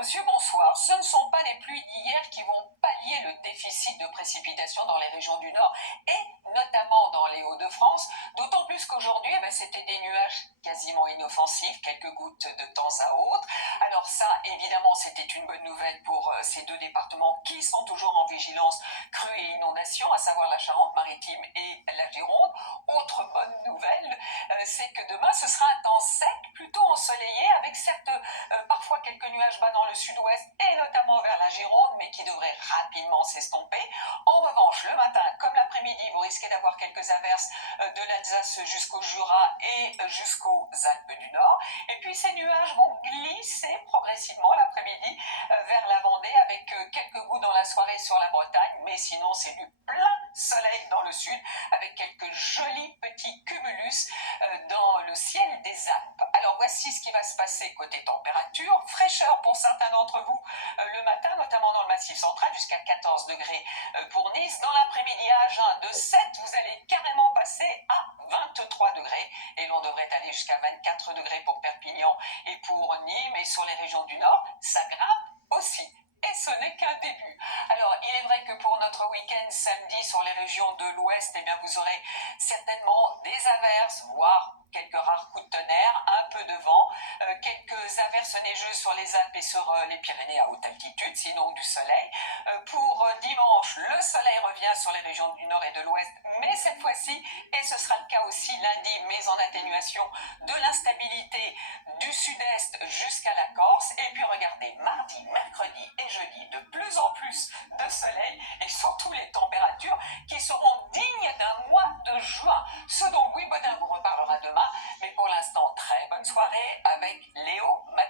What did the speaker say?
monsieur, bonsoir. Ce ne sont pas les pluies d'hier qui vont pallier le déficit de précipitations dans les régions du Nord et notamment dans les Hauts-de-France, d'autant plus qu'aujourd'hui, c'était des nuages quasiment inoffensifs, quelques gouttes de temps à autre. Alors ça, évidemment, c'était une bonne nouvelle pour ces deux départements qui sont toujours en vigilance crue et inondation, à savoir la Charente-Maritime et la Gironde. Autre bonne nouvelle, c'est que demain, ce sera un temps sec, plutôt ensoleillé, avec certes parfois quelques nuages bas dans le sud-ouest et notamment vers la Gironde, mais qui devraient rapidement s'estomper. En revanche, le matin, comme l'après-midi, vous risquez d'avoir quelques averses de l'Alsace jusqu'au Jura et jusqu'aux Alpes du Nord. Et puis ces nuages vont glisser progressivement l'après-midi vers la Vendée avec quelques gouttes dans la soirée sur la Bretagne, mais sinon c'est du plein soleil dans le sud avec quelques jolis petits cumulus dans le ciel des Alpes. Alors voici ce qui va se passer côté température. Fraîcheur pour certains d'entre vous le matin, notamment dans le Massif central, jusqu'à 14 degrés pour Nice. Dans l'après-midi à Agen, de 7, vous allez carrément passer à 23 degrés et l'on devrait aller jusqu'à 24 degrés pour Perpignan et pour Nîmes, et sur les régions du Nord, ça grimpe aussi. Et ce n'est qu'un début. Alors, il est vrai que pour notre week-end samedi sur les régions de l'Ouest, vous aurez certainement des averses, voire quelques rares coups de tonnerre, un peu de vent, quelques averses neigeuses sur les Alpes et sur les Pyrénées à haute altitude, sinon du soleil. Pour dimanche, le soleil revient sur les régions du Nord et de l'Ouest, mais cette fois-ci, et ce sera le cas aussi lundi, mais en atténuation de l'instabilité du sud-est jusqu'à la Corse. Et puis regardez, mardi, mercredi et jeudi, de plus en plus de soleil et surtout les températures qui seront dignes d'un mois de juin. Ce dont Louis Bodin vous reparlera demain. Mais pour l'instant, très bonne soirée avec Léo Matin.